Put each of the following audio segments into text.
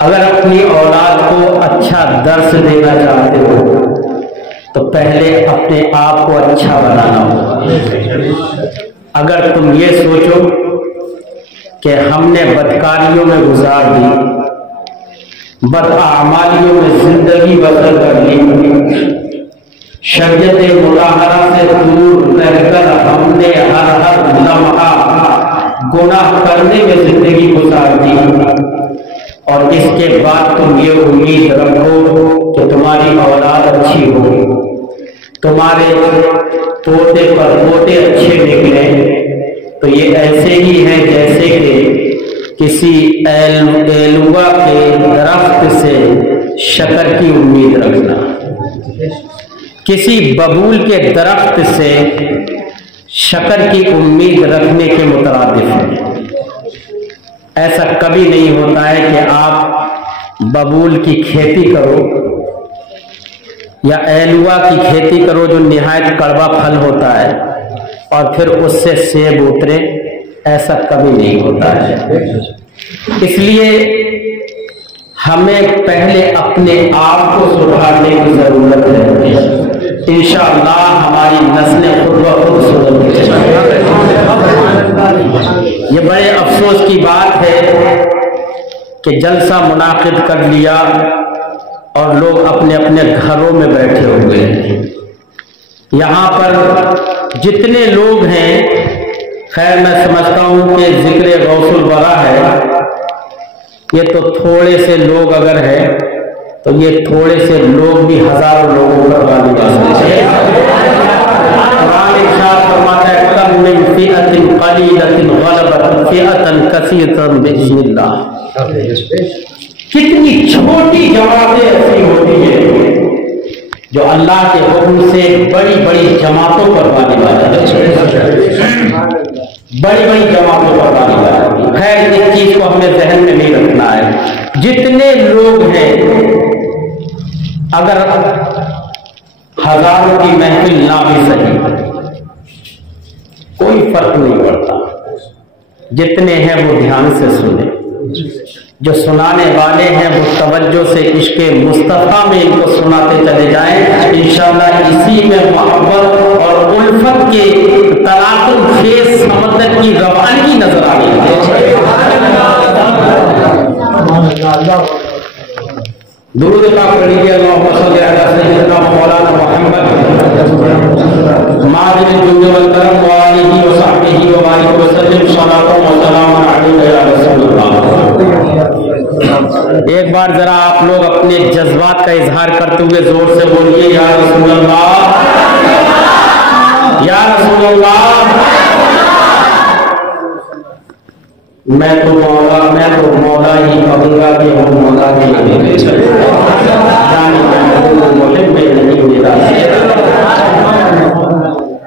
اگر اپنی اولاد کو اچھا درس دینا چاہتے ہو تو پہلے اپنے آپ کو اچھا بنانا ہوگا۔ اگر تم یہ سوچو کہ ہم نے بدکاریوں میں گزار دی، بداعمالیوں میں زندگی بسر کر لی، شریعت مطہرہ سے دور رہ کر ہم نے ہر لمحہ گناہ کرنے میں زندگی گزار دی، اور اس کے بعد تم یہ امید رکھو کہ تمہاری اولاد اچھی ہو، تمہارے پوتے پر پوتے اچھے نکلیں، تو یہ ایسے ہی ہے جیسے کہ کسی ایلوا کے درخت سے شکر کی امید رکھنا، کسی ببول کے درخت سے شکر کی امید رکھنے کے مترادف ہے۔ ایسا کبھی نہیں ہوتا ہے کہ آپ ببول کی کھیتی کرو یا ایلوا کی کھیتی کرو جو نہایت کڑوا پھل ہوتا ہے اور پھر اس سے سیب اترے، ایسا کبھی نہیں ہوتا ہے۔ اس لیے ہمیں پہلے اپنے آپ کو سدھارنے کی ضرورت ہے، انشاءاللہ ہماری نسلیں خود بخود سدھریں۔ یہ بڑے افسوس کی بات ہے کہ جلسہ منعقد کر لیا اور لوگ اپنے اپنے گھروں میں بیٹھے ہوئے ہیں۔ یہاں پر جتنے لوگ ہیں، خیر میں سمجھتا ہوں کہ ذکر غوث الورا ہے، یہ تو تھوڑے سے لوگ اگر ہیں تو یہ تھوڑے سے لوگ بھی ہزاروں لوگوں پر غالب آ سکتے ہیں۔ قرآن ارشاد فرماتا ہے کم من فئۃ قلیلۃ غلبت فئۃ کثیرۃ باذن اللہ۔ کتنی چھوٹی جماعتیں ایسی ہوتی ہیں جو اللہ کے حکم سے بڑی بڑی جماعتوں پر غالب آ جاتی ہیں، بڑی بڑی جماعتوں پر غالب آ جاتی ہیں۔ خیر اس چیز کو ہمیں ذہن میں نہیں رکھنا ہے، جتنے لوگ ہیں اگر ہزاروں کی محفل نہ بھی صحیح، کوئی فرق نہیں پڑتا، جتنے ہیں وہ دھیان سے سنیں، جو سنانے والے ہیں وہ توجہ سے عشق مصطفیٰ میں ان کو سناتے چلے جائیں، انشاءاللہ اسی میں محبت اور الفت کے تلاطم خیز سمندر کی روانگی نظر آ رہی ہے۔ درود پاک پڑھ لیجیے، اللہم صلی علی سیدنا مولانا محمد معدن الجود والکرم وآلہ وصحبہ وبارک وسلم صلاۃ و سلام علیک یا رسول اللہ۔ ایک بار ذرا آپ لوگ اپنے جذبات کا اظہار کرتے ہوئے زور سے بولیے یا رسول اللہ، یا رسول اللہ۔ میں تو مولا ہی کہوں گا کہ وہ مولا ہی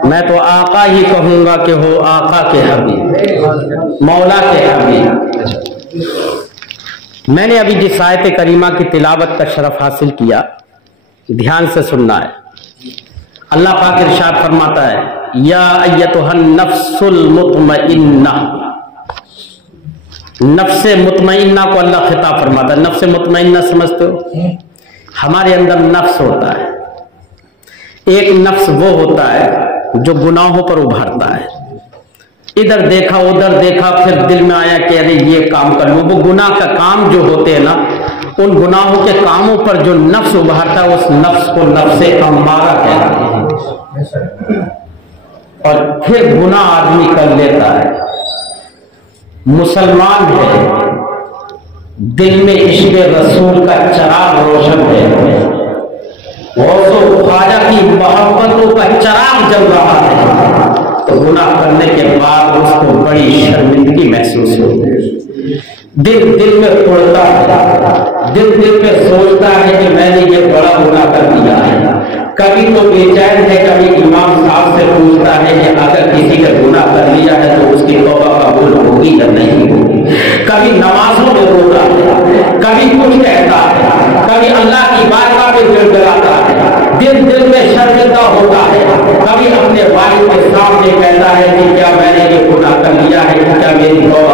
میں تو آقا ہی کہوں گا کہ ہو آقا کے حبیب، مولا کے حبیب۔ میں نے ابھی جس آیت کریمہ کی تلاوت کا شرف حاصل کیا، دھیان سے سننا ہے۔ اللہ پاک ارشاد فرماتا ہے یا ایتھا النفس المطمئنہ، نفس مطمئنہ کو اللہ خطاب فرماتا ہے۔ نفس مطمئنہ سمجھتے ہو؟ ہمارے اندر نفس ہوتا ہے، ایک نفس وہ ہوتا ہے جو گناہوں پر ابھرتا ہے، ادھر دیکھا ادھر دیکھا، پھر دل میں آیا کہ ارے یہ کام کر لوں۔ وہ گناہ کا کام جو ہوتے ہیں نا، ان گناہوں کے کاموں پر جو نفس ابھرتا ہے اس نفس کو نفس امارہ کہتے ہیں، اور پھر گناہ آدمی کر لیتا ہے۔ مسلمان ہے، دل میں عشق رسول کا چراغ روشن ہے، غوث و خواجہ کی محبتوں کا چراغ جل رہا ہے، تو گناہ کرنے کے بعد اس کو بڑی شرمندگی محسوس ہوتی ہے، دل میں اڑتا ہے، دل میں سوچتا ہے کہ میں نے یہ بڑا گناہ کر دیا ہے۔ کبھی تو بے چین ہے، کبھی امام صاحب سے پوچھتا ہے کہ اگر کسی نے گناہ کر لیا ہے تو اس کی توبہ قبول ہوگی یا نہیں ہوگی۔ کبھی نمازوں میں روتا ہے، کبھی کچھ کہتا ہے، کبھی اللہ کی بارگاہ میں گڑ گڑاتا ہے، دل میں شرمندہ ہوتا ہے، کبھی اپنے والد کے سامنے کہتا ہے کہ کیا میں نے یہ گناہ کر لیا ہے، کیا میری توبہ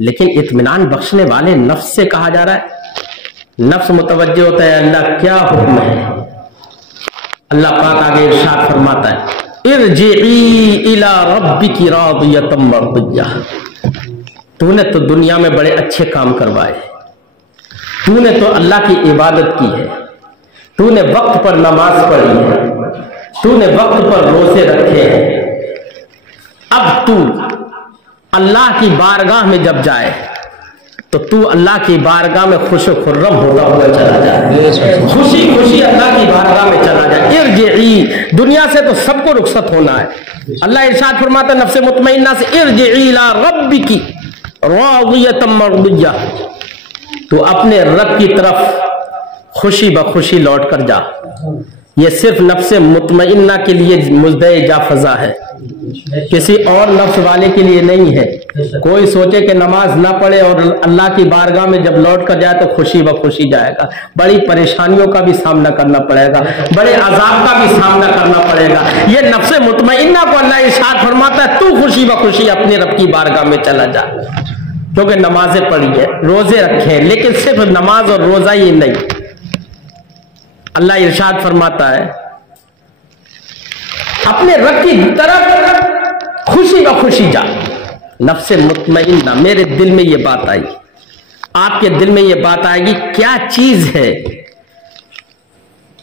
لیکن اطمینان بخشنے والے نفس سے کہا جا رہا ہے. نفس متوجہ ہوتا ہے اللہ کیا حکم ہے. اللہ پاک آگے ارشاد فرماتا ہے ارجعی الی ربک راضیۃ مرضیہ. تو نے تو دنیا میں بڑے اچھے کام کروائے, تو نے تو اللہ کی عبادت کی ہے, تو نے وقت پر نماز پڑھی ہے, تو نے وقت پر روزے رکھے ہیں. اب تو اللہ کی بارگاہ میں جب جائے تو تو اللہ کی بارگاہ میں خوش و خرم ہوتا ہوا چلا جائے, خوشی خوشی اللہ کی بارگاہ میں چلا جائے. ارجعی, دنیا سے تو سب کو رخصت ہونا ہے. اللہ ارشاد فرماتا ہے نفس مطمئنہ سے ارجعی الی ربک راضیۃ مرضیہ. تو اپنے رب کی طرف خوشی بخوشی لوٹ کر جا. یہ صرف نفس مطمئنہ کے لیے مزدہ جا فضا ہے, کسی اور نفس والے کے لیے نہیں ہے. کوئی سوچے کہ نماز نہ پڑھے اور اللہ کی بارگاہ میں جب لوٹ کر جائے تو خوشی بخوشی جائے گا, بڑی پریشانیوں کا بھی سامنا کرنا پڑے گا, بڑے عذاب کا بھی سامنا کرنا پڑے گا. یہ نفس مطمئنہ کو اللہ ارشاد فرماتا ہے تو خوشی بخوشی اپنے رب کی بارگاہ میں چلا جا, کیونکہ نمازیں پڑھی ہے, روزے رکھے ہیں. لیکن صرف نماز اور روزہ ہی نہیں, اللہ ارشاد فرماتا ہے اپنے رب کی طرف خوشی بخوشی جا. نفس مطمئنہ, میرے دل میں یہ بات آئی, آپ کے دل میں یہ بات آئے گی کیا چیز ہے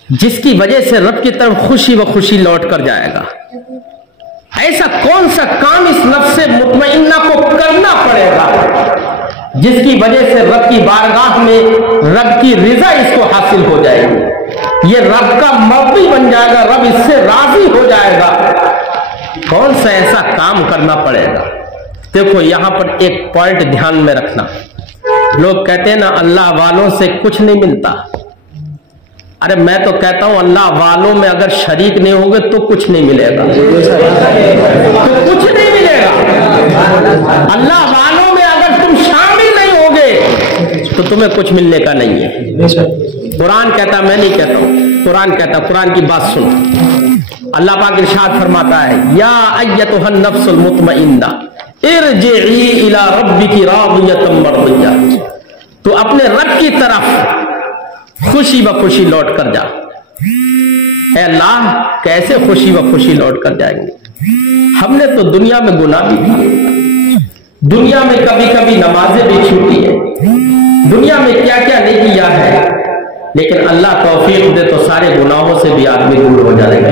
جس کی وجہ سے رب کی طرف خوشی بخوشی لوٹ کر جائے گا. ایسا کون سا کام اس نفس مطمئنہ کو کرنا پڑے گا جس کی وجہ سے رب کی بارگاہ میں رب کی رضا اس کو حاصل ہو جائے گی, یہ رب کا مرضی بن جائے گا, رب اس سے راضی ہو جائے گا. کون سا ایسا کام کرنا پڑے گا. دیکھو یہاں پر ایک پوائنٹ دھیان میں رکھنا. لوگ کہتے ہیں نا اللہ والوں سے کچھ نہیں ملتا. ارے میں تو کہتا ہوں اللہ والوں میں اگر شریک نہیں ہوگے تو کچھ نہیں ملے گا, تو کچھ نہیں ملے گا. اللہ والوں میں اگر تم شامل نہیں ہوگے تو تمہیں کچھ ملنے کا نہیں ہے. قرآن کہتا, میں نہیں کہتا ہوں, قرآن کہتا. قرآن کی بات سن, اللہ پاک ارشاد فرماتا ہے یا ایتھا النفس المطمئنہ ارجعی الی ربک راضیۃ مرضیہ. تو اپنے رب کی طرف خوشی بخوشی لوٹ کر جا. اے اللہ کیسے خوشی بخوشی لوٹ کر جائیں گے. ہم نے تو دنیا میں گناہ بھی کیے, دنیا میں کبھی کبھی نمازیں بھی چھوٹی ہیں, دنیا میں کیا کیا نہیں کیا ہے, لیکن اللہ توفیق دے تو سارے گناہوں سے بھی آدمی دور ہو جائے گا.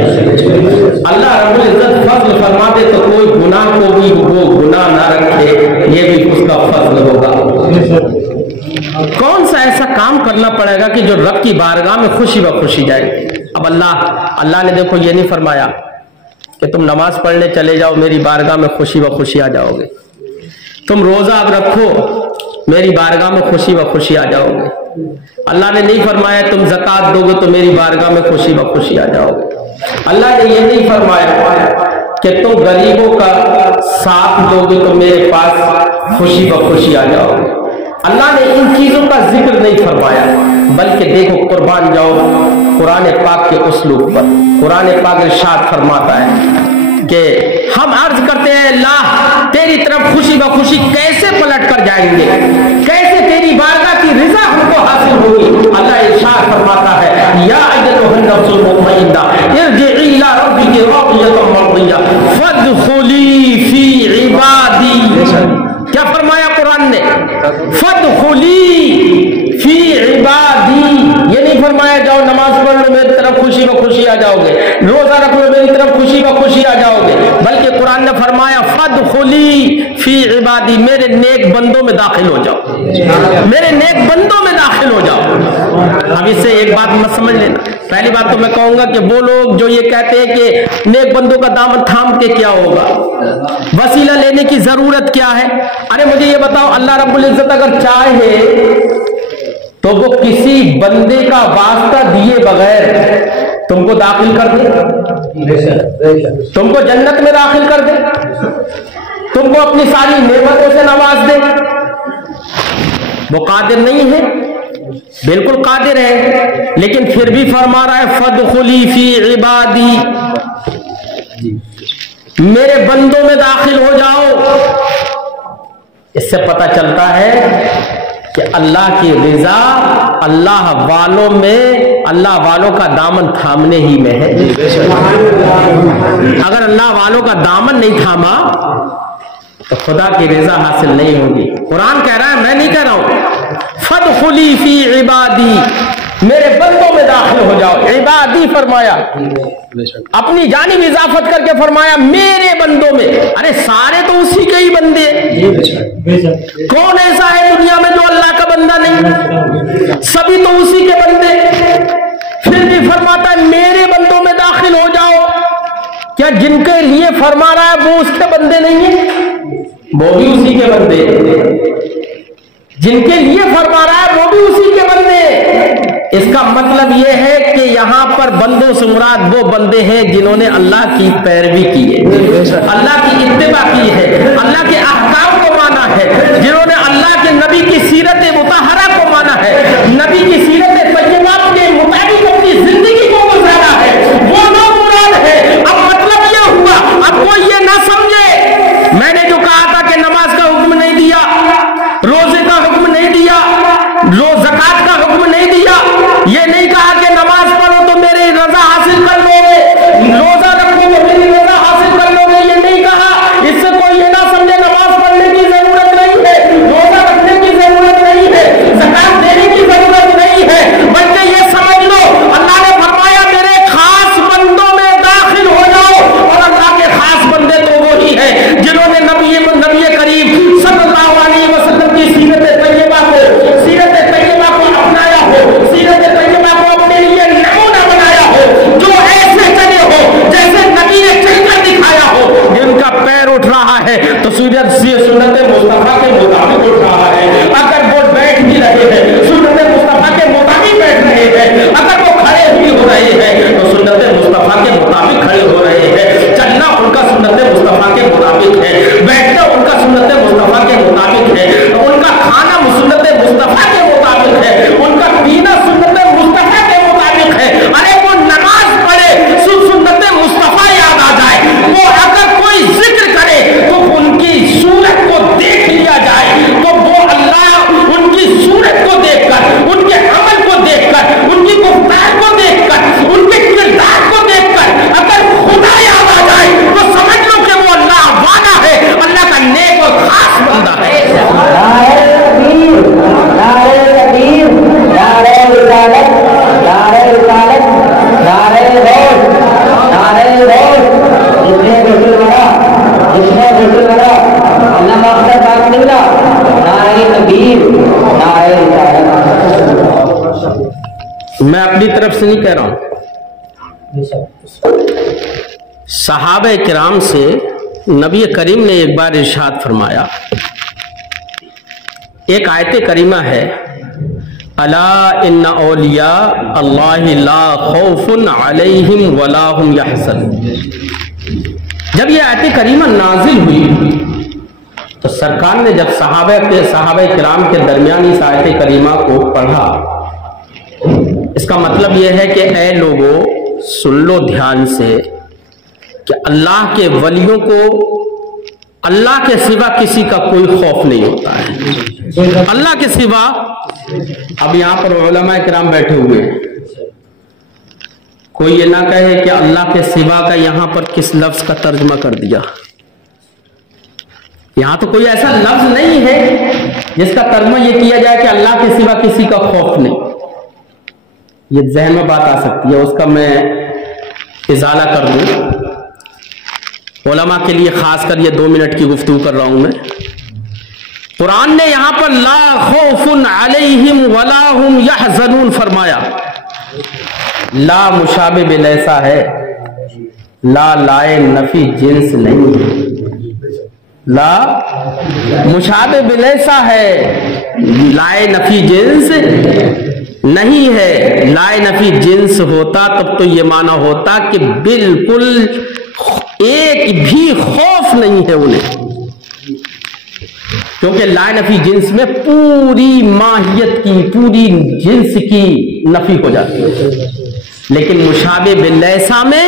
اللہ رب العزت فضل فرما دے تو کوئی گناہ کو بھی وہ گناہ نہ رکھے, یہ بھی اس کا فضل ہوگا. کون سا ایسا کام کرنا پڑے گا کہ جو رب کی بارگاہ میں خوشی بخوشی جائے. اب اللہ نے دیکھو یہ نہیں فرمایا کہ تم نماز پڑھنے چلے جاؤ میری بارگاہ میں خوشی بخوشی آ جاؤ گے, تم روزہ اب رکھو میری بارگاہ میں خوشی بخوشی آ جاؤ گے. اللہ نے نہیں فرمایا تم زکات دو گے تو میری بارگاہ میں خوشی بخوشی آ جاؤ گے. اللہ نے یہ نہیں فرمایا کہ تم غریبوں کا ساتھ دو گے تو میرے پاس خوشی بخوشی آ جاؤ گے. اللہ نے ان چیزوں کا ذکر نہیں فرمایا, بلکہ دیکھو قربان جاؤ قرآن پاک کے اسلوب پر. قرآن پاک ارشاد فرماتا ہے کہ ہم عرض کرتے ہیں اللہ تیری طرف خوشی بخوشی کیسے پلٹ کر جائیں گے, کیسے تیری بارگاہ کی رضا ہم کو حاصل ہوگی. اللہ ارشاد فرماتا ہے یا ایتھا النفس المطمئنہ ارجعی الی ربک راضیۃ مرضیہ فادخلی فی عبادی. کیا فرمایا قرآن نے, فادخلی فی عبادی. یہ نہیں فرمایا جاؤ نماز پڑھ لو میری طرف خوشی بخوشی آ جاؤ گے, روزہ رکھ لو میری طرف خوشی بخوشی آ جاؤ گے, بلکہ قرآن نے فرمایا فادخلی فی عبادی, میرے نیک بندوں میں داخل ہو جاؤ, میرے نیک بندوں میں داخل ہو جاؤ. اب اس سے ایک بات مت سمجھ لینا. پہلی بات تو میں کہوں گا کہ وہ لوگ جو یہ کہتے ہیں کہ نیک بندوں کا دامن تھام کے کیا ہوگا, وسیلہ لینے کی ضرورت کیا ہے. ارے مجھے یہ بتاؤ اللہ رب العزت اگر چاہے تو وہ کسی بندے کا واسطہ دیے بغیر تم کو داخل کر دے, تم کو جنت میں داخل کر دے, تم کو اپنی ساری نعمتوں سے نواز دے. وہ قادر نہیں ہے, بالکل قادر ہے, لیکن پھر بھی فرما رہا ہے فادخلی فی عبادی, میرے بندوں میں داخل ہو جاؤ. اس سے پتہ چلتا ہے کہ اللہ کی رضا اللہ والوں میں، اللہ والوں کا دامن تھامنے ہی میں ہے۔ اگر اللہ والوں کا دامن نہیں تھاما تو خدا کی رضا حاصل نہیں ہوگی۔ قرآن کہہ رہا ہے، میں نہیں کہہ رہا ہوں، فادخلی فی عبادی، میرے بندوں میں داخل ہو جاؤ۔ عبادی فرمایا، اپنی جانب اضافت کر کے فرمایا میرے بندوں میں۔ ارے سارے تو اسی کے ہی بندے، کون ایسا ہے دنیا میں جو اللہ کا بندہ نہیں؟ سبھی تو اسی کے بندے۔ پھر بھی فرماتا ہے میرے بندوں میں داخل ہو جاؤ۔ کیا جن کے لیے فرما رہا ہے وہ اس کے بندے نہیں ہیں؟ وہ بھی اسی کے بندے۔ جن کے لیے فرما رہا ہے وہ بھی اسی کے بندے۔ اس کا مطلب یہ ہے کہ یہاں پر بندوں سے مراد وہ بندے ہیں جنہوں نے اللہ کی پیروی کی ہے، اللہ کی اتباع کی ہے، اللہ کے احکام کو مانا ہے، جنہوں نے اللہ کے نبی کی سیرت مطہرہ کو مانا ہے، نبی کی سیرت طیبہ کے مطابق اپنی زندگی کو گزارا ہے، وہ لوگ مراد ہے۔ اب مطلب یہ ہوا، اب کوئی یہ نہ سمجھے میں نے جو کہا تھا کہ نماز کا حکم نہیں دیا، روزے کا حکم نہیں دیا، زکات کا حکم نہیں دیا، یہ نہیں کہا کہ نماز پڑھو تو میری رضا حاصل کر لو گے، روزہ رکھو تو میری رضا حاصل کر لو گے، یہ نہیں کہا۔ اس سے کوئی یہ نہ سمجھے نماز پڑھنے کی ضرورت نہیں ہے، روزہ رکھنے کی ضرورت نہیں ہے، زکات دینے کی ضرورت نہیں ہے، بلکہ یہ سمجھ لو اللہ نے فرمایا میرے خاص بندوں میں داخل ہو جاؤ، اور اللہ کے خاص بندے تو وہی ہیں جنہوں نے نبی کریم صلی اللہ علیہ وسلم کی سیرت طیبہ کو اپنایا ہو، سیرت طیبہ کو اپنے لیے نمونہ بنایا ہو، جو ایسے چلے ہو جیسے نبی نے چل کر دکھایا ہو۔ جن کا پیر اٹھ رہا ہے تو سنت مصطفیٰ کے مطابق اٹھ رہا ہے، اگر وہ بیٹھ بھی رہے ہیں سنت مصطفیٰ کے مطابق بیٹھ رہے ہیں، اگر وہ کھڑے بھی ہو رہے ہیں تو سنت مصطفیٰ کے مطابق کھڑے ہو رہے ہیں۔ چلنا ان کا سنت مصطفیٰ کے مطابق ہے، بیٹھنا ان کا سنت مصطفیٰ کے مطابق ہے، ان کا کھانا سنت مصطفیٰ کے مطابق ہے، ان کا پینا سنت مصطفیٰ کے مطابق ہے۔ ارے وہ نماز پڑھے سنت مصطفیٰ یاد آ جائے، وہ اگر کوئی ذکر کرے تو ان کی صورت کو دیکھ لیا جائے، تو وہ اللہ ان کی صورت کو دیکھ کر، ان کے عمل کو دیکھ کر، ان کی گفتار کو دیکھ کر، ان کے کردار کو دیکھ کر اگر خدا یاد آ جائے تو سمجھ لو کہ وہ اللہ والا ہے، اللہ کا نیک اور خاص بندہ ہے۔ میں اپنی طرف سے نہیں کہہ رہا ہوں، صحابہ کرام سے نبی کریم نے ایک بار ارشاد فرمایا، ایک آیت کریمہ ہے، الا ان اولیاء اللہ لا خوف علیہم ولا هم یحزنون۔ جب یہ آیت کریمہ نازل ہوئی تو سرکار نے جب صحابہ کرام کے درمیان اس آیت کریمہ کو پڑھا، اس کا مطلب یہ ہے کہ اے لوگوں سن لو دھیان سے کہ اللہ کے ولیوں کو اللہ کے سوا کسی کا کوئی خوف نہیں ہوتا ہے، اللہ کے سوا۔ اب یہاں پر علماء کرام بیٹھے ہوئے ہیں، کوئی یہ نہ کہے کہ اللہ کے سوا کا یہاں پر کس لفظ کا ترجمہ کر دیا۔ یہاں تو کوئی ایسا لفظ نہیں ہے جس کا ترجمہ یہ کیا جائے کہ اللہ کے سوا کسی کا خوف نہیں۔ یہ ذہن میں بات آ سکتی ہے، اس کا میں ازالہ کر دوں۔ علماء کے لیے خاص کر یہ 2 منٹ کی گفتگو کر رہا ہوں میں۔ قرآن نے یہاں پر لا خوف علیہم ولا هم یحزنون فرمایا۔ لا مشابہ بلیسا ہے، لا لائے نفی جنس نہیں ہے، لا مشابہ بلیسا ہے، لائے نفی جنس نہیں ہے۔ لائے نفی جنس ہوتا تب تو یہ معنی ہوتا کہ بالکل ایک بھی خوف نہیں ہے انہیں، کیونکہ لا نفی جنس میں پوری ماہیت کی، پوری جنس کی نفی ہو جاتی ہے، لیکن مشابہ باللیسا میں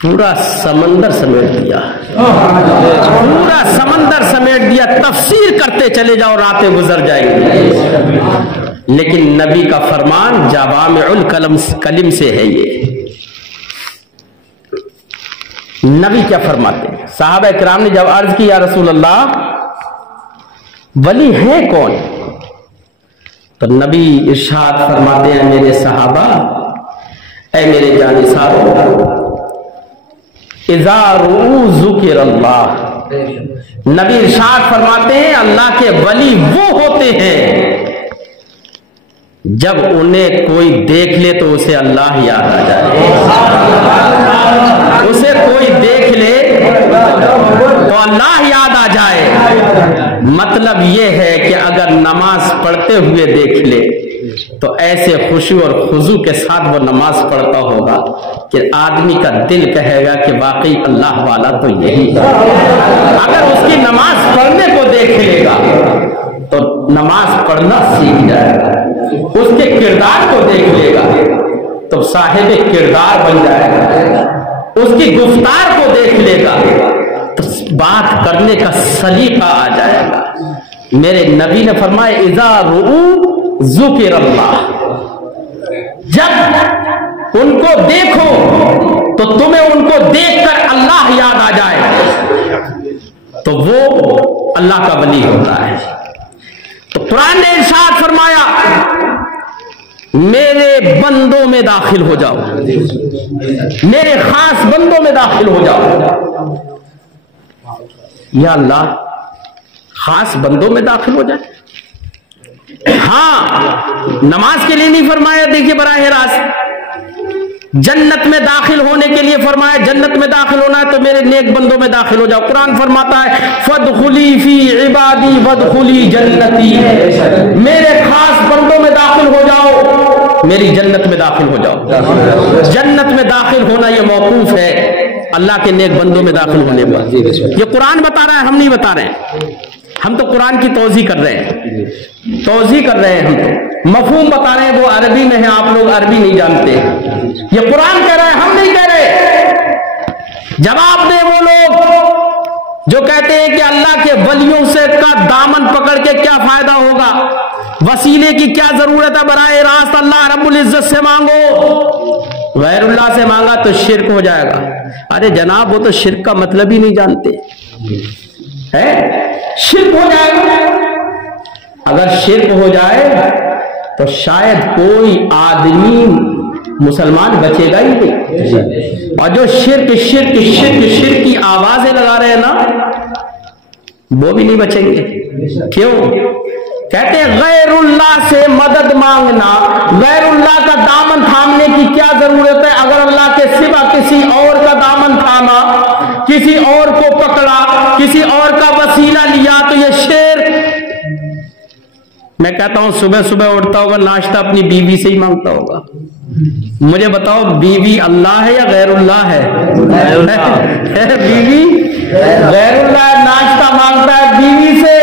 پورا سمندر سمیٹ دیا، پورا سمندر سمیٹ دیا، تفسیر کرتے چلے جاؤ راتیں گزر جائیں گی، لیکن نبی کا فرمان جوامع الکلم سے ہے۔ یہ نبی کیا فرماتے ہیں؟ صحابہ کرام نے جب عرض کی یا رسول اللہ ولی ہے کون؟ تو نبی ارشاد فرماتے ہیں میرے صحابہ، اے میرے جانثارو، اذا رؤوا ذکر اللہ، نبی ارشاد فرماتے ہیں اللہ کے ولی وہ ہوتے ہیں جب انہیں کوئی دیکھ لے تو اسے اللہ یاد آ جائے، اسے کوئی دیکھ لے تو اللہ یاد آ جائے۔ مطلب یہ ہے کہ اگر نماز پڑھتے ہوئے دیکھ لے تو ایسے خشوع اور خضوع کے ساتھ وہ نماز پڑھتا ہوگا کہ آدمی کا دل کہے گا کہ واقعی اللہ والا تو یہی ہے۔ اگر اس کی نماز پڑھنے کو دیکھ لے گا تو نماز پڑھنا سیکھ جائے گا، اس کے کردار کو دیکھ لے گا تو صاحب کردار بن جائے گا، اس کی گفتار کو دیکھ لے گا تو بات کرنے کا سلیقہ آ جائے گا۔ میرے نبی نے فرمایا اذا رؤوا ذکر اللہ، جب ان کو دیکھو تو تمہیں ان کو دیکھ کر اللہ یاد آ جائے تو وہ اللہ کا ولی ہوتا ہے۔ تو قرآن نے ارشاد فرمایا میرے بندوں میں داخل ہو جاؤ، میرے خاص بندوں میں داخل ہو جاؤ۔ یا اللہ، خاص بندوں میں داخل ہو جائے؟ ہاں، نماز کے لیے نہیں فرمایا، دیکھیے براہ راست جنت میں داخل ہونے کے لیے فرمایا جنت میں داخل ہونا ہے تو میرے نیک بندوں میں داخل ہو جاؤ۔ قرآن فرماتا ہے فادخلی فی عبادی وادخلی جنتی، میرے خاص بندوں میں داخل ہو جاؤ، میری جنت میں داخل ہو جاؤ۔ جنت میں داخل ہونا یہ موقوف ہے اللہ کے نیک بندوں میں داخل ہونے پر، یہ قرآن بتا رہا ہے، ہم نہیں بتا رہے ہیں، ہم تو قرآن کی توضیح کر رہے ہیں، توضیح کر رہے ہیں، ہم تو مفہوم بتا رہے ہیں، وہ عربی میں ہے، آپ لوگ عربی نہیں جانتے، یہ قرآن کہہ رہا ہے، ہم نہیں کہہ رہے۔ جواب دیں وہ لوگ جو کہتے ہیں کہ اللہ کے ولیوں سے کا دامن پکڑ کے کیا فائدہ ہوگا، وسیلے کی کیا ضرورت ہے، براہ راست اللہ رب العزت سے مانگو، غیر اللہ سے مانگا تو شرک ہو جائے گا۔ ارے جناب، وہ تو شرک کا مطلب ہی نہیں جانتے ہے، شرک ہو جائے گا۔ اگر شرک ہو جائے تو شاید کوئی آدمی مسلمان بچے گا ہی نہیں، اور جو شرک شرک شرک شرک کی آوازیں لگا رہے ہیں نا وہ بھی نہیں بچیں گے۔ کیوں؟ کہتے ہیں غیر اللہ سے مدد مانگنا، غیر اللہ کا دامن تھامنے کی کیا ضرورت ہے؟ اگر اللہ کے سوا کسی اور کا دامن تھاما، کسی اور کو پکڑا، کسی اور کا وسیلہ لیا تو یہ شرک۔ میں کہتا ہوں صبح صبح اٹھتا ہوگا ناشتہ اپنی بیوی سے ہی مانگتا ہوگا، مجھے بتاؤ بیوی اللہ ہے یا غیر اللہ ہے؟ بیوی غیر اللہ ہے، ناشتہ مانگتا ہے بیوی سے،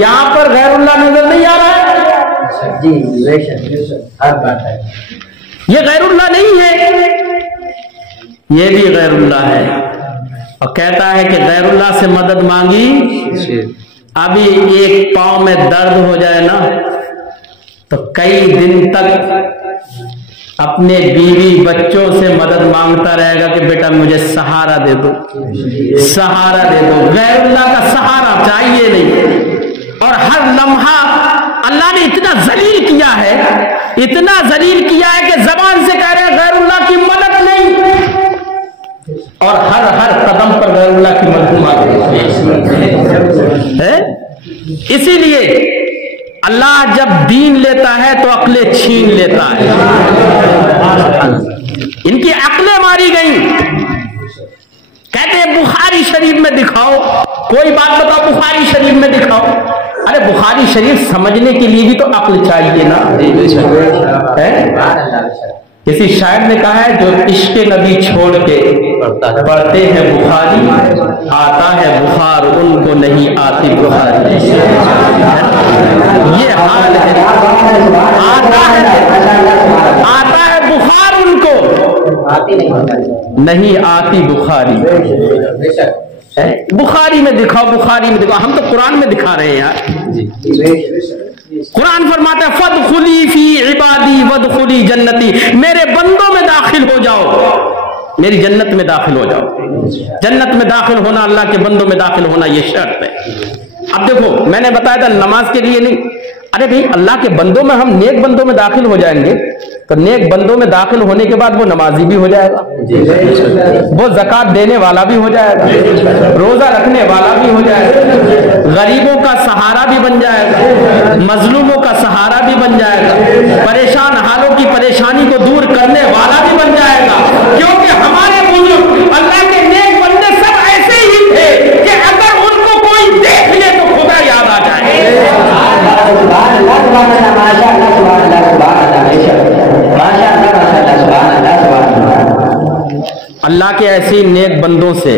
یہاں پر غیر اللہ نظر نہیں آ رہا ہے؟ جی یہ غیر اللہ نہیں ہے، یہ بھی غیر اللہ ہے، اور کہتا ہے کہ غیر اللہ سے مدد مانگی، ابھی ایک پاؤں میں درد ہو جائے نا تو کئی دن تک اپنے بیوی بچوں سے مدد مانگتا رہے گا کہ بیٹا مجھے سہارا دے دو، سہارا دے دو۔ غیر اللہ کا سہارا چاہیے نہیں، اور ہر لمحہ اللہ نے اتنا ذلیل کیا ہے، اتنا ذلیل کیا ہے کہ زبان سے کہہ رہے ہیں غیر اللہ کی مدد نہیں، اور ہر قدم پر غیر اللہ کی مدد ہے۔ اسی لیے اللہ جب دین لیتا ہے تو عقلیں چھین لیتا ہے، ان کی عقلیں ماری گئیں۔ کہتے ہیں بخاری شریف میں دکھاؤ، کوئی بات بتاؤ بخاری شریف میں دکھاؤ، ارے بخاری شریف سمجھنے کے لیے بھی تو عقل چاہیے نا۔ کسی شاعر نے کہا ہے جو عشق نبی چھوڑ کے پڑھتے ہیں بخاری، آتا ہے بخار ان کو نہیں آتی بخاری، یہ حال ہے، آتا ہے بخار ان کو نہیں آتی بخاری. بخاری میں دکھاؤ، بخاری میں دکھاؤ. ہم تو قرآن میں دکھا رہے ہیں یار. قرآن فرماتا ہے فادخلی فی عبادی وادخلی جنتی، میرے بندوں میں داخل ہو جاؤ، میری جنت میں داخل ہو جاؤ. جنت میں داخل ہونا، اللہ کے بندوں میں داخل ہونا یہ شرط ہے. اب دیکھو میں نے بتایا تھا نماز کے لیے نہیں. ارے بھائی اللہ کے بندوں میں ہم نیک بندوں میں داخل ہو جائیں گے تو نیک بندوں میں داخل ہونے کے بعد وہ نمازی بھی ہو جائے گا، وہ زکوٰۃ دینے والا بھی ہو جائے گا، روزہ رکھنے والا بھی ہو جائے گا، غریبوں کا سہارا بھی بن جائے گا، مظلوموں کا سہارا بھی بن جائے گا، پریشان حالوں کی پریشانی کو دور کرنے والا بھی بن جائے گا. کیونکہ ہمارے بزرگ اللہ کے نیک بندے سب ایسے ہی تھے کہ اگر ان کو کوئی دیکھ لے تو خدا یاد آ جائے. اللہ کے ایسی نیک بندوں سے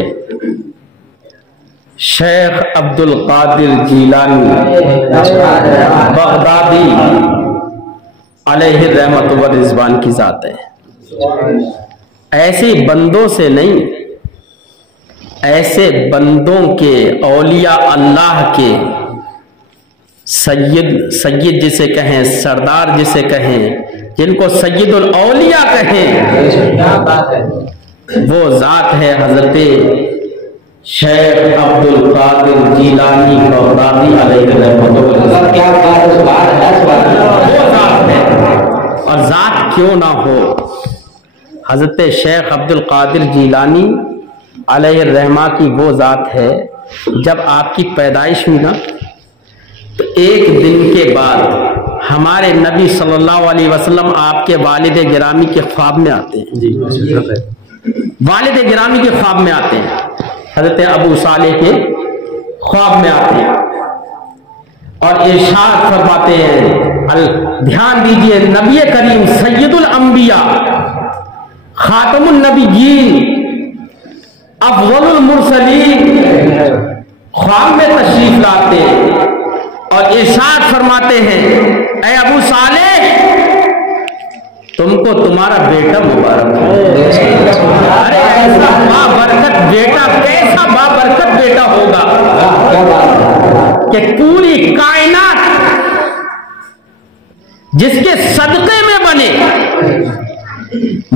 شیخ عبد القادر جیلانی بغدادی علیہ رحمت و رضوان کی ذات ہے. ایسے بندوں سے نہیں، ایسے بندوں کے اولیاء اللہ کے سید جسے کہیں، سردار جسے کہیں، جن کو سید الاولیاء کہیں، وہ ذات ہے حضرت شیخ عبد القادر جیلانی بغدادی علیہ رحمۃ اللہ. وہ ذات ہے، اور ذات کیوں نہ ہو، حضرت شیخ عبد القادر جیلانی علیہ الرحمہ کی وہ ذات ہے. جب آپ کی پیدائش ہوئی نا تو ایک دن کے بعد ہمارے نبی صلی اللہ علیہ وسلم آپ کے والد گرامی کے خواب میں آتے ہیں. والد گرامی کے خواب میں آتے ہیں، حضرت ابو صالح کے خواب میں آتے ہیں اور ارشاد فرماتے ہیں، دھیان دیجئے، نبی کریم سید الانبیاء خاتم النبیین افضل المرسلین خواب میں تشریف لاتے اور ارشاد فرماتے ہیں، اے ابو صالح تم کو تمہارا بیٹا مبارک ہو. ارے ایسا بابرکت بیٹا، کیسا بابرکت بیٹا ہوگا کہ پوری کائنات جس کے صدقے میں بنے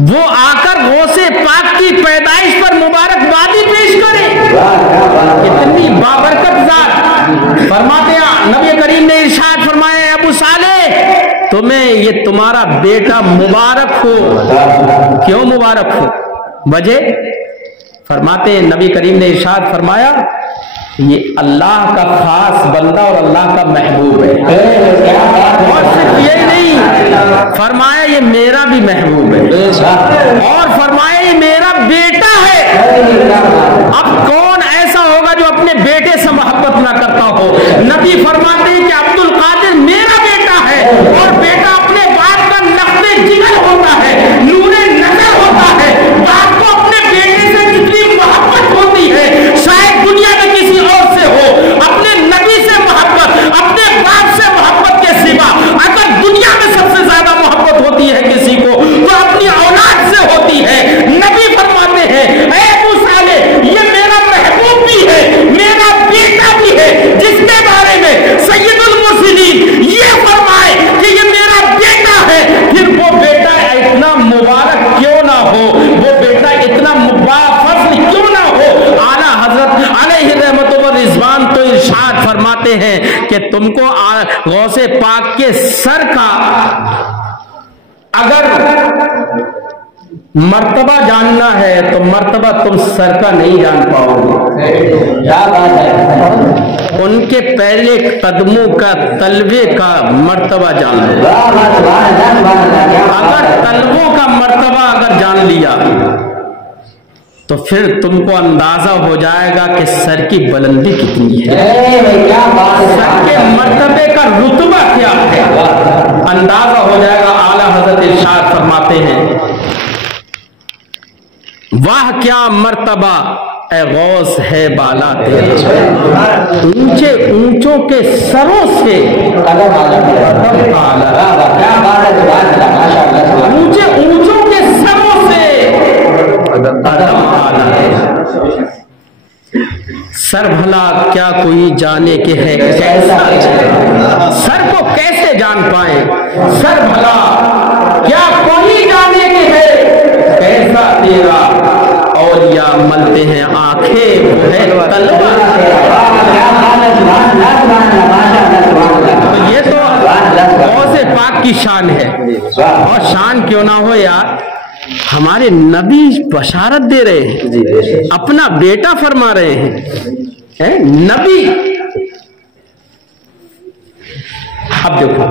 وہ آ کر غوث پاک کی پیدائش پر مبارکبادی پیش کرے. کتنی بابرکت ذات. فرماتے ہیں نبی کریم نے ارشاد فرمایا، ابو صالح تمہیں یہ تمہارا بیٹا مبارک ہو. کیوں مبارک ہو؟ وجہ فرماتے ہیں نبی کریم نے ارشاد فرمایا، یہ اللہ کا خاص بندہ اور اللہ کا محبوب ہے. اور صرف یہی نہیں، فرمایا یہ میرا بھی محبوب ہے، اور فرمایا یہ میرا بیٹا ہے. اب کون ایسا ہوگا جو اپنے بیٹے سے محبت نہ کرتا ہو؟ نبی فرماتے ہیں کہ عبد القادر میرا بیٹا ہے، اور بیٹا اپنے باپ کا نقطۂ جگر ہوتا ہے، نور نظر ہوتا ہے. باپ کو اپنے بیٹے سے جتنی محبت ہوتی ہے شاید دنیا میں کسی اور سے ہو. اپنے نبی سے محبت، اپنے باپ سے محبت کے سوا اگر دنیا میں سب سے زیادہ محبت ہوتی ہے کسی کو تو اپنی اولاد سے ہوتی ہے. نبی فرماتے ہیں، اے ابو صالح یہ میرا محبوب بھی ہے، میرا بیٹا بھی ہے، جس کے بارے میں سید المرسلین یہ فرمائے کہ یہ میرا بیٹا ہے. پھر وہ بیٹا اتنا مبارک کیوں نہ ہو، وہ بیٹا اتنا بافضل کیوں نہ ہو. اعلیٰ حضرت علیہ رحمت و رضوان تو ارشاد فرماتے ہیں کہ تم کو غوث پاک کے سر کا اگر مرتبہ جاننا ہے تو مرتبہ تم سر کا نہیں جان پاؤ گے. ان کے پہلے قدموں کا تلوے کا مرتبہ جان لو. اگر تلووں کا مرتبہ اگر جان لیا تو پھر تم کو اندازہ ہو جائے گا کہ سر کی بلندی کتنی ہے، سر کے مرتبے کا رتبہ کیا ہے، اندازہ ہو جائے گا. اعلیٰ حضرت ارشاد فرماتے ہیں، واہ کیا مرتبہ اے غوث ہے بالا تیرا، اونچے اونچوں کے سروں سے اونچے اونچوں کے سروں سے سر بھلا کیا کوئی جانے کے ہے کیسا، سر کو کیسے جان پائیں، سر بھلا کیا کوئی جانے کے ہے کیسا تیرا، اولیاء ملتے ہیں آنکھیں وہ ہے تلوار۔ تو یہ تو غوث پاک کی شان ہے، اور شان کیوں نہ ہو یار، ہمارے نبی بشارت دے رہے ہیں، اپنا بیٹا فرما رہے ہیں نبی۔ اب دیکھو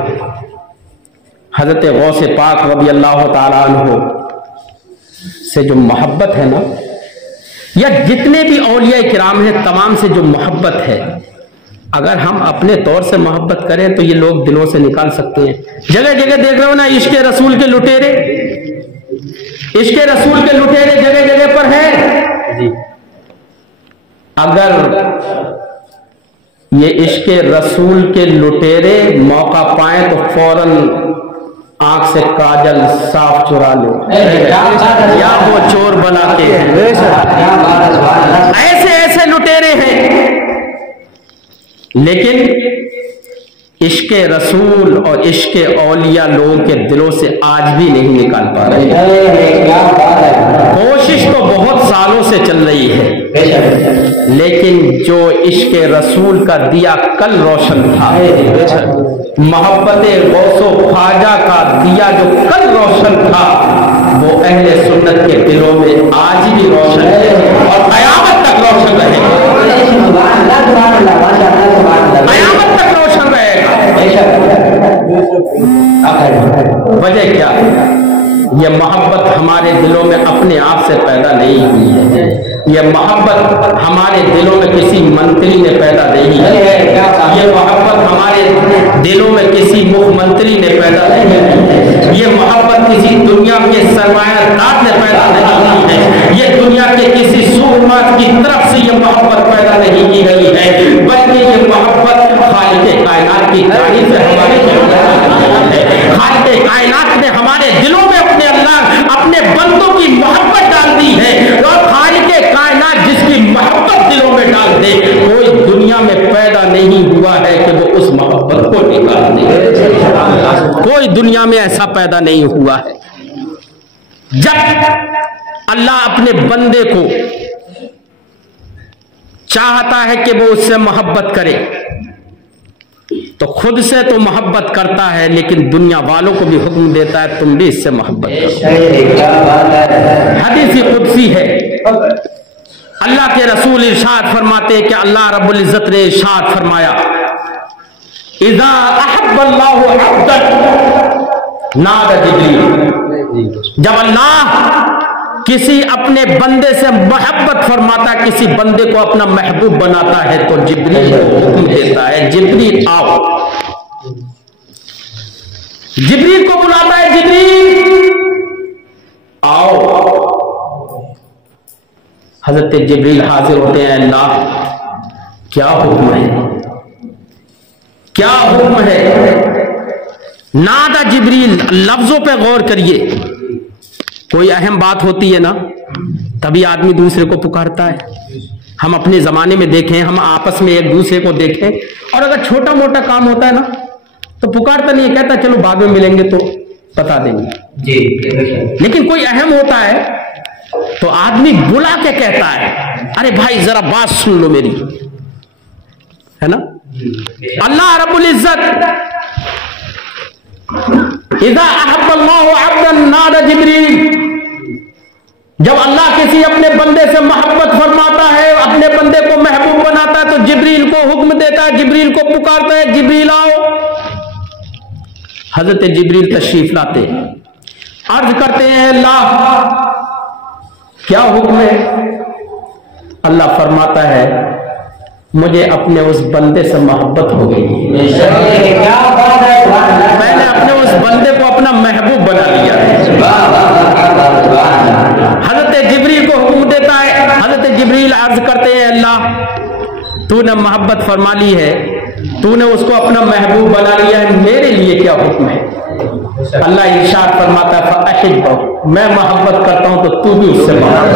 حضرت غوث پاک رضی اللہ تعالیٰ عنہ سے جو محبت ہے نا، یا جتنے بھی اولیاء کرام ہیں تمام سے جو محبت ہے، اگر ہم اپنے طور سے محبت کریں تو یہ لوگ دلوں سے نکال سکتے ہیں۔ جگہ جگہ دیکھ رہے ہو نا عشق رسول کے لٹیرے، عشق رسول کے لٹیرے جگہ جگہ پر ہیں۔ اگر یہ عشق رسول کے لٹیرے موقع پائیں تو فوراً آنکھ سے کاجل صاف چرا لیں، یا وہ چور بناتے ہیں، ایسے ایسے لٹیرے ہیں۔ لیکن عشق رسول اور عشق اولیاء لوگوں کے دلوں سے آج بھی نہیں نکال پا رہے۔ کوشش تو بہت سالوں سے چل رہی ہے، لیکن جو عشق رسول کا دیا کل روشن تھا، محبت غوث و خواجہ کا دیا جو کل روشن تھا، وہ اہل سنت کے دلوں میں آج بھی روشن ہے اور قیامت تک روشن رہے گا، قیامت تک روشن رہے گا۔ وجہ کیا ہے؟ یہ محبت ہمارے دلوں میں اپنے آپ سے پیدا نہیں ہوئی ہے، یہ محبت ہمارے دلوں میں کسی منتری نے پیدا نہیں ہے، یہ محبت ہمارے دلوں میں کسی مکھ منتری نے پیدا نہیں ہے، یہ محبت کسی دنیا کے سرمایہ دار نے پیدا نہیں کی ہے، یہ دنیا کے کسی سورمات کی طرف سے یہ محبت پیدا نہیں کی گئی ہے، بلکہ یہ محبت خالق کائنات کی گاڑی سے ہمارے دلوں میں ہے۔ خالق کائنات نے ہمارے دلوں میں اپنے اللہ اپنے بندوں کی محبت ڈال دی ہے، اور خالق کائنات جس کی محبت دلوں میں ڈال دے، کوئی دنیا میں پیدا نہیں ہوا ہے کہ وہ اس محبت کو نکال دے، کوئی دنیا میں ایسا پیدا نہیں ہوا ہے۔ جب اللہ اپنے بندے کو چاہتا ہے کہ وہ اس سے محبت کرے تو خود سے تو محبت کرتا ہے، لیکن دنیا والوں کو بھی حکم دیتا ہے تم بھی اس سے محبت کرو۔ حدیث قدسی ہے، اللہ کے رسول ارشاد فرماتے ہیں کہ اللہ رب العزت نے ارشاد فرمایا، اذا احب اللہ عبدا نادى جبریل، جب اللہ کسی اپنے بندے سے محبت فرماتا ہے، کسی بندے کو اپنا محبوب بناتا ہے تو جبریل کو حکم دیتا ہے جبریل آؤ، جبریل کو بلاتا ہے جبریل آؤ۔ حضرت جبریل حاضر ہوتے ہیں، اللہ کیا حکم ہے، کیا حکم ہے؟ نادى جبریل، لفظوں پہ غور کریے، کوئی اہم بات ہوتی ہے نا تبھی آدمی دوسرے کو پکارتا ہے۔ ہم اپنے زمانے میں دیکھیں، ہم آپس میں ایک دوسرے کو دیکھیں، اور اگر چھوٹا موٹا کام ہوتا ہے نا تو پکارتا نہیں ہے، کہتا چلو بعد میں ملیں گے تو بتا دیں گے۔ لیکن کوئی اہم ہوتا ہے تو آدمی بلا کے کہتا ہے، ارے بھائی ذرا بات سن لو میری، ہے نا۔ اللہ رب العزت اذا احب اللہ عبدا نادى جبریل، جب اللہ کسی اپنے بندے سے محبت فرماتا ہے، اپنے بندے کو محبوب بناتا ہے تو جبریل کو حکم دیتا ہے، جبریل کو پکارتا ہے جبریل آؤ۔ حضرت جبریل تشریف لاتے، عرض کرتے ہیں اللہ کیا حکم ہے؟ اللہ فرماتا ہے مجھے اپنے اس بندے سے محبت ہو گئی، میں نے اپنے اس بندے کو اپنا محبوب بنا لیا۔ حضرت جبریل کو حکم دیتا ہے، حضرت جبریل عرض کرتے ہیں اللہ تو نے محبت فرما لی ہے، تو نے اس کو اپنا محبوب بنا لیا ہے، میرے لیے کیا حکم ہے؟ اللہ ارشاد فرماتا ہے فأحبه، میں محبت کرتا ہوں تو تو بھی اس سے محبت۔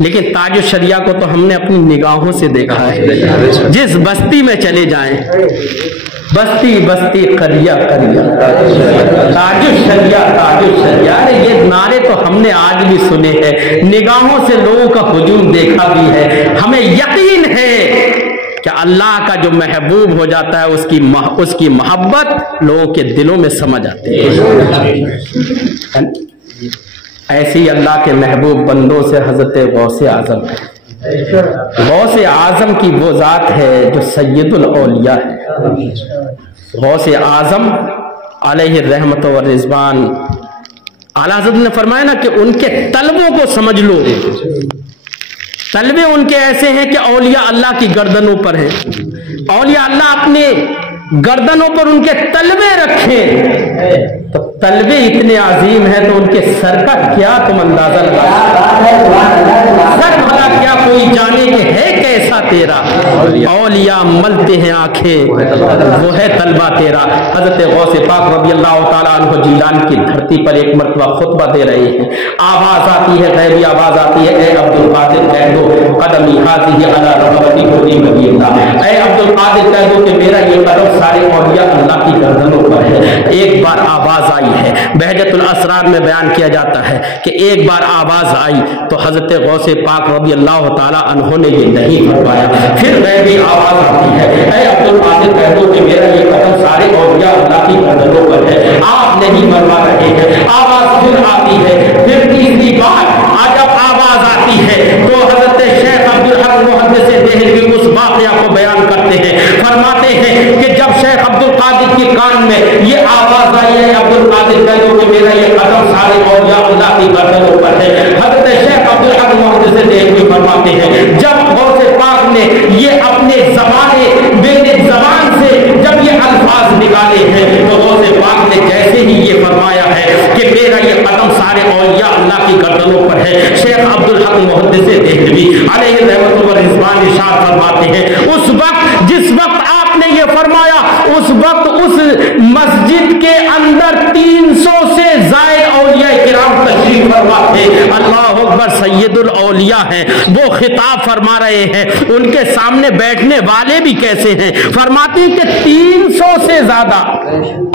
لیکن تاج الشریعہ کو تو ہم نے اپنی نگاہوں سے دیکھا ہے. جس بستی میں چلے جائیں، بستی بستی قریہ قریہ، تاج الشریعہ تاج الشریعہ. یہ نعرے تو ہم نے آج بھی سنے ہیں، نگاہوں سے لوگوں کا ہجوم دیکھا بھی ہے. ہمیں یقین ہے کہ اللہ کا جو محبوب ہو جاتا ہے اس کی محبت لوگوں کے دلوں میں سمجھ آتی ہے. ایسی اللہ کے محبوب بندوں سے حضرت غوث اعظم ہے. غوث اعظم کی وہ ذات ہے جو سید الاولیاء ہے. غوث اعظم علیہ الرحمت والرضوان، اعلیٰ حضرت نے فرمایا نا کہ ان کے طلبوں کو سمجھ لو. طلبے ان کے ایسے ہیں کہ اولیاء اللہ کی گردنوں پر ہیں. اولیاء اللہ اپنے گردنوں پر ان کے طلبے رکھیں تو طلبے اتنے عظیم ہیں تو ان کے سر کا کیا تم اندازہ لگا سر بھلا کیا کوئی جانے کہ ہے کیسا تیرا. اولیاء ملتے ہیں آنکھیں وہ ہے طلبہ تیرا. حضرت غوث پاک رضی اللہ تعالیٰ عنہ جیلان کی دھرتی پر ایک مرتبہ خطبہ دے رہے ہیں. آواز آتی ہے، غیبی آواز آتی ہے، اے عبد القادر کہہ دو قدمی حاضی علی رغبتی ہوئی نبی اللہ. اے عبد القادر کہہ دو کہ میرا یہ قدم سارے اولیاء اللہ کی گردنوں پر ہے. ایک بار آواز آئی ہے، بہجت الاسرار میں بیان کیا جاتا ہے کہ ایک بار آواز آئی تو حضرت غوث پاک رضی اللہ تعالیٰ عنہ نے یہ نہیں فرمایا. پھر غیبی آواز آتی ہے، اے عبد القادر کہہ دو کہ میرا یہ قدم سارے اولیاء اللہ کی گردنوں پر ہے. آپ نہیں فرما رہے ہیں. آواز پھر آتی ہے. پھر تیسری بار جب آواز آتی ہے تو حضرت شیخ عبدالحق محدث دہلوی اس واقعہ کو بیان کرتے ہیں. فرماتے ہیں کہ جب شیخ عبد القادر کے کان میں یہ آواز آئی ہے عبد القادر کہہ دو کہ میرا یہ قدم سارے اولیاء اللہ کی گردنوں پر ہے. حضرت شیخ عبدالحق محدث دہلوی فرماتے ہیں جب غوث پاک نے یہ اپنے زبان سے جب یہ الفاظ نکالے ہیں تو غوث پاک نے جیسے ہی یہ فرمایا ہے کہ میرا یہ قدم سارے اولیاء اللہ کی گردنوں پر ہے. شیخ عبدالحق محدث دہلوی علیہ رحمت والرضوان ارشاد فرماتے ہیں اس وقت جس وقت آپ نے یہ فرمایا اس وقت اس مسجد کے اندر 300 سے زائد اولیاء کرام تشریف فرما تھے. اللہ اکبر، سید الاولیاء ہیں، وہ خطاب فرما رہے ہیں. ان کے سامنے بیٹھنے والے بھی کیسے ہیں؟ فرماتے ہیں کہ 300 سے زیادہ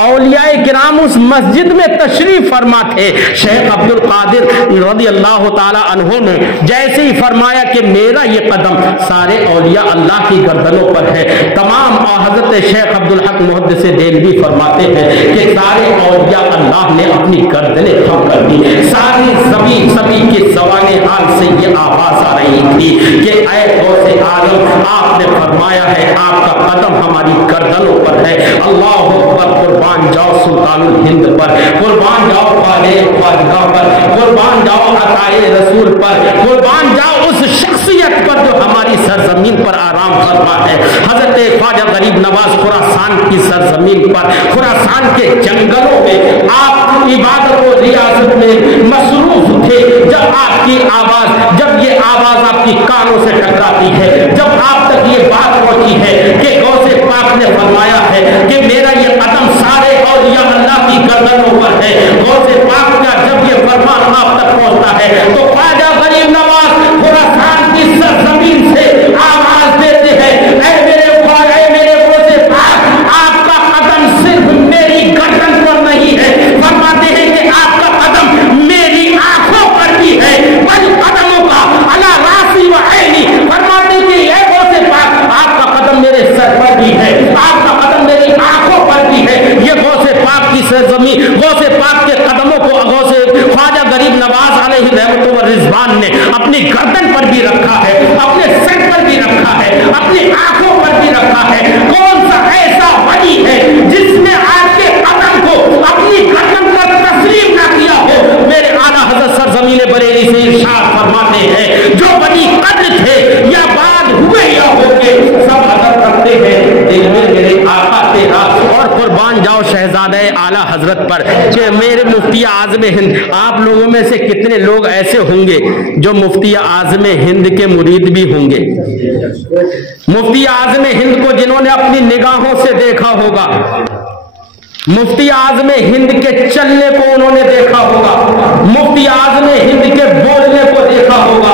اولیاء کرام اس مسجد میں تشریف فرما تھے. شیخ عبد القادر رضی اللہ تعالی عنہ نے جیسے ہی فرمایا کہ میرا یہ قدم سارے اولیاء اللہ کی گردنوں پر ہے، تمام حضرت شیخ عبدالحق محدث دہلوی فرماتے ہیں کہ سارے اولیاء اللہ نے اپنی گردنیں خم کر دی. ساری سبھی کے زبان حال سے یہ آواز آ رہی تھی کہ اے غوث اعظم آپ نے فرمایا ہے آپ کا قدم ہماری گردنوں پر ہے. اللہ اکبر، قربان جاؤ سلطان الہند پر، قربان جاؤ خواجہ پر، قربان جاؤ عطائے رسول پر، قربان جاؤ اس شخصیت پر جو ہماری سرزمین پر آرام فرما ہے. حضرت خواجہ غریب نواز خراسان کی سرزمین پر، خراسان کے جنگلوں میں آپ عبادت و ریاضت میں مصروف تھے. جب یہ آواز آپ کی کانوں سے ٹکراتی ہے، جب آپ تک یہ بات پہنچی ہے کہ غوث پاک نے فرمایا ہے کہ میرا یہ قدم سارے اولیاء اللہ کی گردنوں پر ہے، غوث پاک کا جب یہ فرمان آپ تک پہنچتا ہے تو خواجہ غریب نواز خراسان کی سرزمین سے آواز دیتے ہیں اے میرے غوث پاک آپ کا قدم صرف میری گردن پر نہیں ہے، فرماتے ہیں کہ آپ کا قدم میری آنکھوں پر بھی ہے، بل قدموں کا علی راسی و عینی. فرماتے ہیں کہ اے غوث پاک آپ کا قدم میرے سر پر بھی ہے، آپ کا قدم میری آنکھوں پر بھی ہے. یہ غوث پاک کی سرزمین، غوث پاک کے قدموں کو خواجہ غریب نواز علیہ رحمت والرضوان نے اپنی گردن پر بھی رکھا ہے، اپنے سر پر بھی رکھا ہے، اپنی آنکھوں پر بھی رکھا ہے. کون سا ایسا ولی ہے جس نے آپ کے قدم کو اپنی گردن پر تسلیم نہ کیا ہو؟ میرے اعلیٰ حضرت سرزمین بریلی سے ارشاد فرماتے ہیں جو ولی قدر تھے یا بعد ہوئے یا ہو کے سب حضرت کرتے ہیں دل میں میرے آقا تیرا. اور قربان جاؤ شہزادہ اعلیٰ حضرت پر کہ میرے مفتی اعظم ہند. آپ لوگوں میں سے کتنے لوگ ایسے ہوں گے جو مفتی اعظم ہند کے مرید بھی ہوں گے؟ مفتی اعظم ہند کو جنہوں نے اپنی نگاہوں سے دیکھا ہوگا، مفتی اعظم ہند کے چلنے کو انہوں نے دیکھا ہوگا، مفتی اعظم ہند کے بولنے کو دیکھا ہوگا،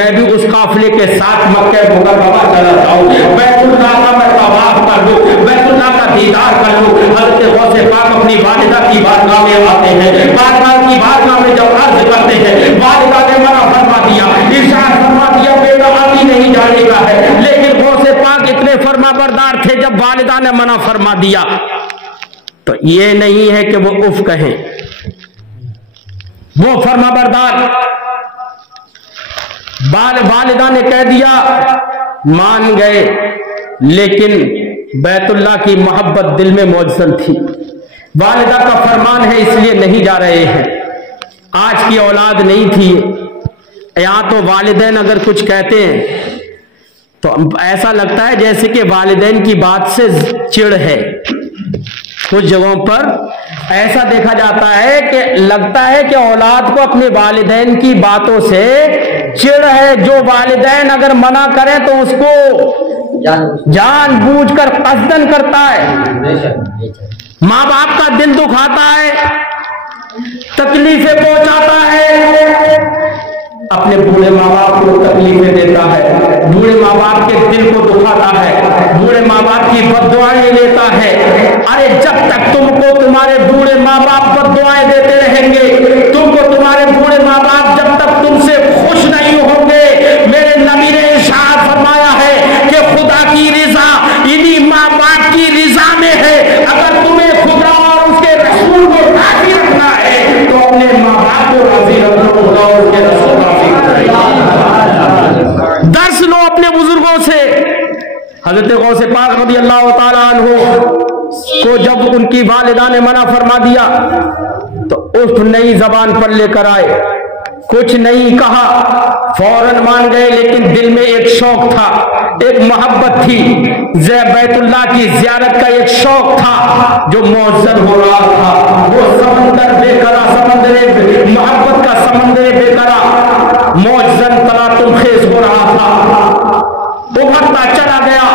میں بھی اس قافلے کے ساتھ مکہ مکرمہ چلا جاؤں، بیت اللہ کا میں طواف کر لوں، بیت اللہ کا دیدار کر لوں۔ حضرت غوث پاک اپنی والدہ کی بارگاہ میں آتے ہیں، والدہ کی بارگاہ میں جب عرض کرتے ہیں، والدہ نے منع فرما دیا، ارشاد فرما دیا بیٹا آتی نہیں جانے کا ہے، لیکن غوث پاک اتنے فرما بردار تھے، جب والدہ نے منع فرما دیا تو یہ نہیں ہے کہ وہ اف کہیں، وہ فرما بردار والدہ نے کہہ دیا مان گئے، لیکن بیت اللہ کی محبت دل میں موجزن تھی، والدہ کا فرمان ہے اس لیے نہیں جا رہے ہیں۔ آج کی اولاد نہیں تھی، یہاں تو والدین اگر کچھ کہتے ہیں تو ایسا لگتا ہے جیسے کہ والدین کی بات سے چڑ ہے، کچھ جگہوں پر ایسا دیکھا جاتا ہے کہ لگتا ہے کہ اولاد کو اپنے والدین کی باتوں سے چڑ ہے، جو والدین اگر منع کریں تو اس کو جان بوجھ کر قصدن کرتا ہے، ماں باپ کا دل دکھاتا ہے، تکلیفیں پہنچاتا ہے، اپنے بوڑھے ماں باپ کو تکلیفیں دیتا ہے، بوڑھے ماں باپ کے دل کو دکھاتا ہے، بوڑھے ماں باپ کی بد دعائیں لیتا ہے۔ ارے جب تک تم کو تمہارے بوڑھے ماں باپ بد دعائیں دیتے رہیں گے، تم کو تمہارے بوڑھے ماں باپ جب تک تم سے خوش نہیں ہوں گے، میرے نبی نے ارشاد فرمایا ہے کہ خدا کی رضا انہی ماں باپ کی رضا میں ہے۔ اگر تمہیں خدا اور اس کے رسول کو راضی رکھنا ہے تو اپنے ماں باپ کو راضی رکھو، خدا اور اس کے رسول کو راضی رکھو۔ درس لو اپنے بزرگوں سے۔ حضرت غوث پاک رضی اللہ تعالیٰ عنہ کو جب ان کی والدہ نے منع فرما دیا تو اف نئی زبان پر لے کر آئے، کچھ نہیں کہا، فوراً مان گئے، لیکن دل میں ایک شوق تھا، ایک محبت تھی، بیت اللہ کی زیارت کا ایک شوق تھا جو موزن ہو رہا تھا۔ وہ سمندر بے قرار، سمندر محبت کا سمندر بے قرار موزن تلاطم خیز ہو رہا تھا، ابھرتا چلا گیا۔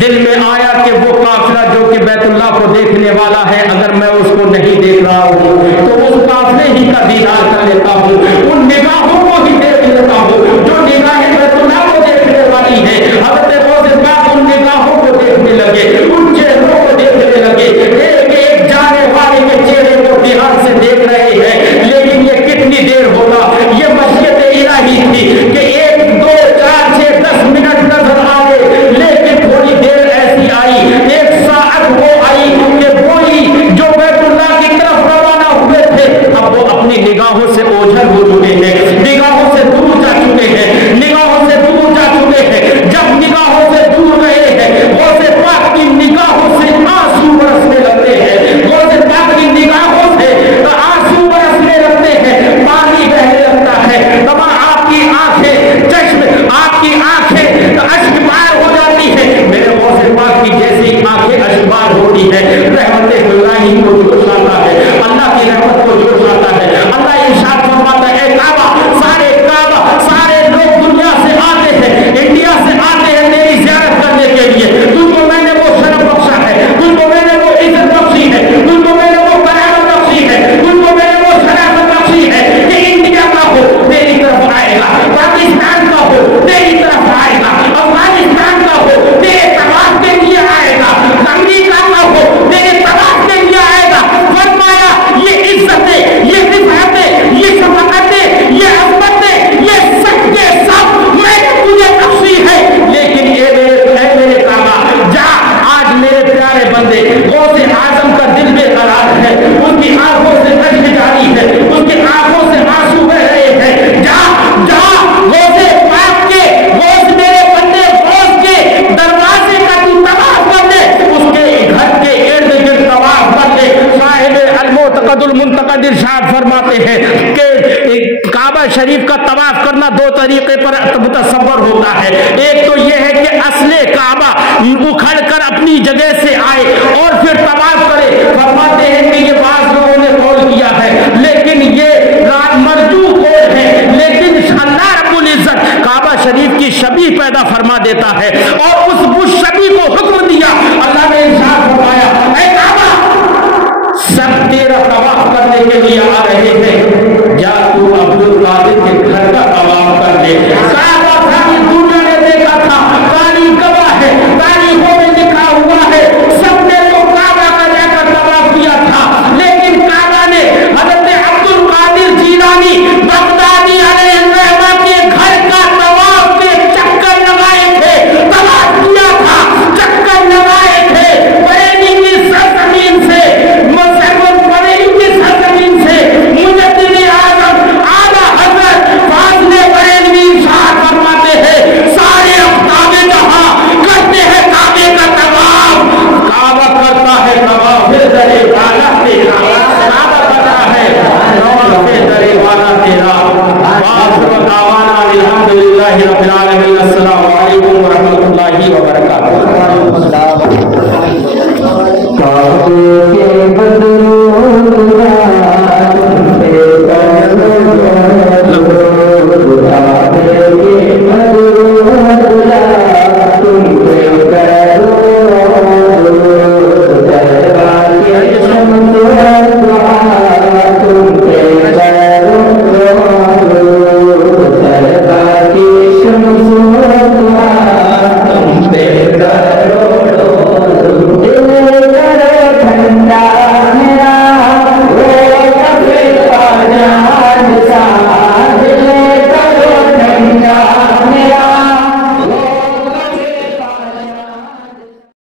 دل میں آیا کہ وہ قافلہ جو کہ بیت اللہ کو دیکھنے والا ہے، اگر میں اس کو نہیں دیکھ رہا ہوں تو اس قافلے ہی کا دیدار کر لیتا ہوں، ان نگاہوں کو ہی دیکھ لیتا ہوں جو نگاہیں بیت اللہ کو دیکھنے والی ہیں۔ حضرت غوث پاک ان نگاہوں کو دیکھنے لگے، ان چہروں کو دیکھنے لگے، ایک ایک جانے والے کے چہرے کو دھیان سے دیکھ رہے ہیں۔ لیکن یہ کتنی دیر ہوگا، یہ مشیت الہی تھی کہ 1 2 4 6 10 منٹ نظر آئے، لیکن تھوڑی دیر ایسی آئی، 1 ساعت وہ آئی کہ وہی جو بیت اللہ کی طرف روانہ ہوئے تھے اب وہ اپنی نگاہوں سے اوجھل ہو چکے ہیں، نگاہوں سے دور جا چکے ہیں، نگاہوں سے دور جا چکے ہیں۔ جب نگاہوں سے دور رہے ہیں، غوث پاک کی نگاہوں سے آنسو برسنے لگتے ہیں، غوث پاک کی نگاہوں سے آنسو برسنے لگتے ہیں، پانی بہنے لگتا ہے، تمام آپ کی آنکھیں چشم، آپ کی آنکھیں اشکبار ہو جاتی ہے۔ میرے غوث پاک کی جیسی آنکھیں اشکبار ہوتی ہے، رحمت الہی کو جوش آتا ہے، اللہ کی رحمت کو جوش آتا ہے۔ اللہ ارشاد فرماتا ہے اے کعبہ، سارے لوگ دنیا سے آتے ہیں، انڈیا سے آتے ہیں تیری زیارت کرنے کے لیے، تم کو میں نے وہ شرف بخشا ہے، تم کو میں نے وہ عزت بخشی ہے، تم کو میں نے وہ کرامت بخشی ہے، تم کو میں نے وہ شرافت بخشی ہے کہ انڈیا کا ہو تیری طرف آئے گا، پاکستان کا ہو تیری طرف آئے گا، افغانستان کا ہو تیرے طواف کے لیے آئے گا، امریکہ کا ہو تیرے طواف کے لیے آئے گا۔ فرمایا یہ عزتیں، یہ رفعتیں، یہ شفقتیں، یہ عظمتیں، یہ سب کے سب میں نے تجھے بخشی ہے، لیکن اے میرے کعبہ جا، آج میرے پیارے بندے غوث اعظم کا دل بے قرار ہے، ان کی آنکھوں سے اشک جاری ہے، ان کی آنکھوں سے آنسو بہ رہے ہیں، جا غوث پاک کے، غوث میرے بندے غوث کے دروازے کا تو طواف کر لے، اس کے گھر کے ارد گرد طواف کر لے۔ صاحب المعتقد المنتقد ارشاد فرماتے ہیں کہ کعبہ شریف کا طواف کرنا 2 طریقے پر متصور ہوتا ہے۔ ایک تو یہ ہے کہ اصل کعبہ اکھڑ کر اپنی جگہ سے آئے اور پھر طواف کرے، فرماتے ہیں کہ یہ بعض لوگوں نے قول کیا ہے، لیکن یہ مرجو قول ہے، لیکن اللہ رب العزت کعبہ شریف کی شبیہ پیدا فرما دیتا ہے اور اس شبیہ کو حکم دیا۔ اللہ نے ارشاد فرمایا اے کعبہ سب تیرا طواف کرنے کے لیے آ رہے ہیں، جا تو عبد القادر کے گھر کا طواف کر لے۔ الحمدللہ رب العالمین۔ السلام علیکم ورحمۃ اللہ وبرکاتہ۔